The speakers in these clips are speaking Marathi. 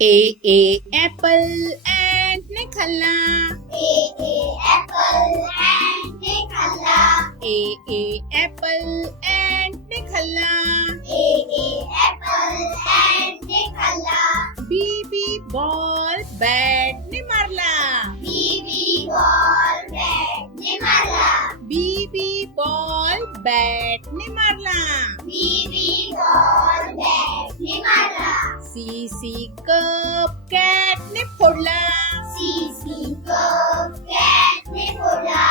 ए ॲपल ॲन्टने खाल्ला. ॲपल ॲन्टने खाल्ला. ॲपल ॲन्टने खाल्ला. ॲपल ॲन्टने खाल्ला. बी बॉल बॅटने मारला. बॉल बॅटने मारला. बी बॉल बॅटने मारला. बॉल बॅटने मारला. सी कप कॅटने फोडला. कप कॅटने फोडला.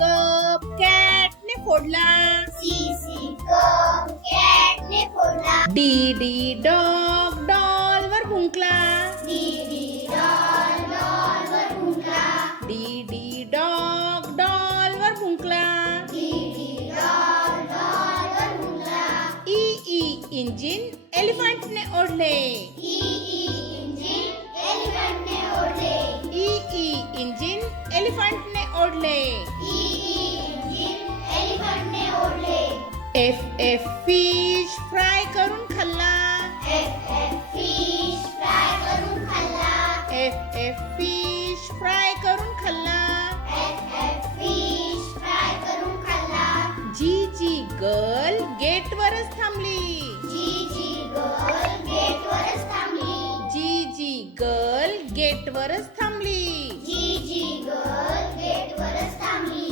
कप कॅटने फोडला. कप कॅटने फोडला. डी डॉग डॉलवर भुंकला. डॉल डॉलवर भुंकला. डी डॉग डॉलवर भुंकला. डॉल डॉलवर भुंकला. ई इंजिन एलिफंटने ओढले. इंजिन एलिफंटने ओढले. ई इंजिन एलिफंटने ओढले. इंजिन एलिफंटने ओढले. एफ फिश फ्राय करून खाल्ला. फिश फ्राय करून खाल्ला. एफ फिश फ्राय करून खाल्ला. फिश फ्राय करून खाल्ला. जी गर्ल गेटवरच थांबली. गर्ल गेटवरच थांबली. गर्ल गेटवरच थांबली. गर्ल गेटवरच थांबली.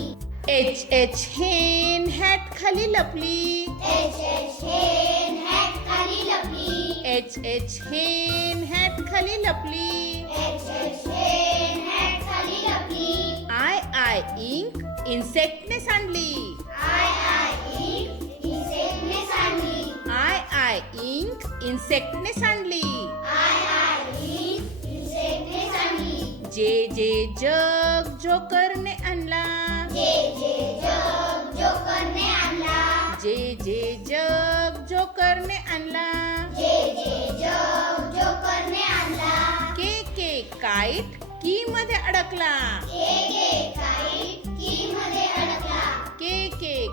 एच हेन हॅट खाली लपली. हेन हॅट खाली लपली. हेन हॅट खाली लपली. हेन हॅट खाली लपली. आय इंक इन्सेक्टने सांडली. इन्सेक्टने सांडली. आय इंक इन्सेक्टने सांडली. इन्सेक्टने सांडली. जे जग जोकरने आणला. जग जोकरने आणला. जे जग जोकरने आणला. जग जोकरने आणला. के काईट की मध्ये अडकला. काईट की मध्ये अडकला. के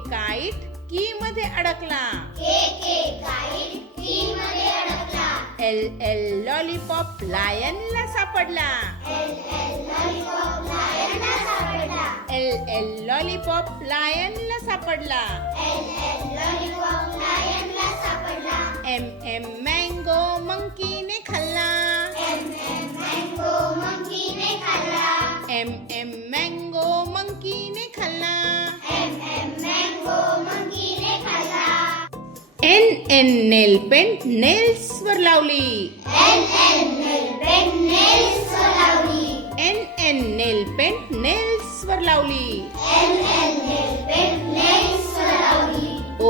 काईट की मध्ये अडकला. काईट की मध्ये अडकला. एल लॉलीपॉप लायनला सापडला. लॉलीपॉप लायनला सापडला. एल लॉलीपॉप लायनला सापडला. लॉलीपॉप लायनला सापडला. एम मँगो मंकीने खाल्ला. मँगो मंकीने खाल्ला. एम मँगो मंकीने खाल्ला. मँगो मंकीने खाल्ला. एन नेल पेंट नेल्स वर लावली. नेल पेंट नेल्स वर लावली. एन नेल पेंट नेल्स वर लावली. नेल पेंट नेल्स वर लावली. ओ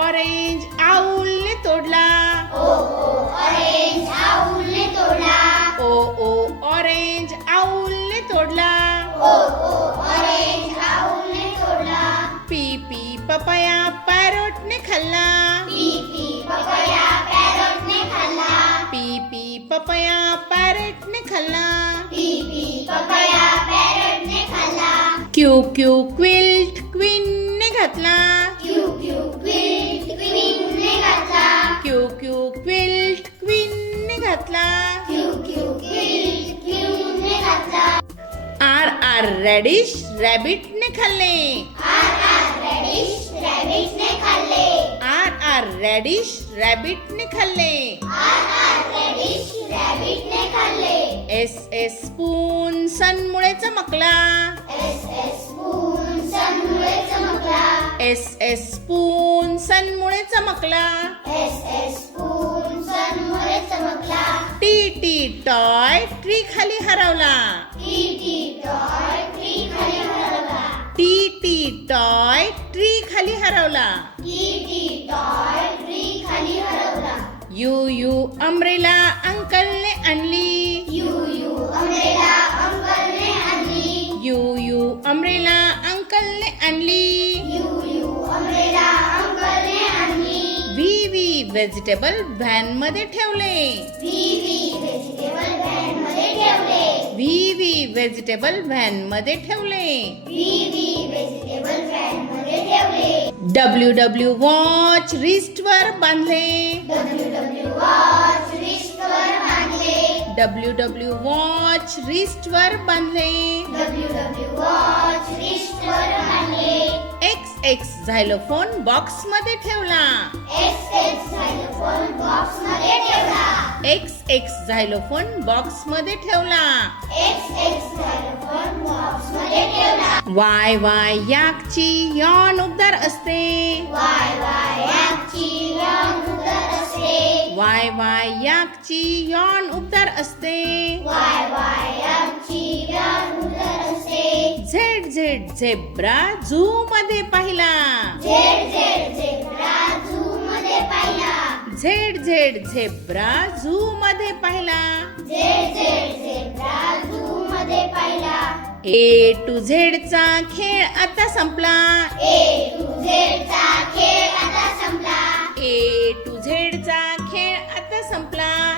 ऑरेंज आऊलने तोडला. ऑरेंज आऊलने तोडला. ओ ऑरेंज आऊलने तोडला. ऑरेंज आऊलने तोडला. पी पपया पॅरोटने खाल्ला. पपया पॅरोटने खाल्ला. पी पपया पॅरेटने खाल्ला. पपया पॅरोटने खाल्ला. क्यू क्विल्ट क्वीनने घातला. क्विल्ट क्वीनने घातला. क्यू क्विल्ट क्वीनने घातला. क्विल्ट क्वीनने घातला. आर रॅडिश रॅबिटने खाल्ले. रॅडिश रॅबिटने खाल्ले. आर रॅडिश रॅबिटने खाल्ले. रॅडिश रॅबिटने खाल्ले. एस स्पून सनमुळे चमकला. स्पून सनमुळे चमकला. स्पून सनमुळे चमकला. स्पून सनमुळे चमकला. टी टॉय ट्री खाली हरवला. टॉय ट्री खाली हरवला. टी टॉय ट्री खाली हरवला. टॉय ट्री खाली हरवला. यू अम्ब्रेला अंकलने आणली. अम्ब्रेला अंकलने आणली. यू अम्ब्रेला अंकलने आणली. अम्ब्रेला अंकलने आणली. व्ही व्हेजिटेबल व्हॅन मध्ये ठेवले. व्हेजिटेबल व्हॅन मध्ये ठेवले. व्ही व्हेजिटेबल व्हॅन मध्ये ठेवले. व्हेजिटेबल व्हॅन मध्ये ठेवले. डब्ल्यू वॉच रिस्ट वर बांधले. WW वॉच रिस्ट वर बांधले. WW वॉच रिस्टवर बांधले. WW वॉच रिस्टवर बांधले. XX झायलोफोन बॉक्समध्ये ठेवला. XX झायलोफोन बॉक्समध्ये ठेवला. XX झायलोफोन बॉक्समध्ये ठेवला. XX झायलोफोन बॉक्समध्ये ठेवला. Y याकची यॉन उबदार असते. Y याची यॉन उबदार असते. Y याकची यॉन उबदार असते. Y याची यॉन उबदार असते. Z झेब्रा झू मध्ये पाहिला. Z झेब्रा झू मध्ये पाहिला. Z झेब्रा झू मध्ये पाहिला. झेब्रा झू मध्ये पाहिला. A to Z चा खेळ आता संपला. A to Z चा खेळ आता संपला. A to Z चा खेळ आता संपला.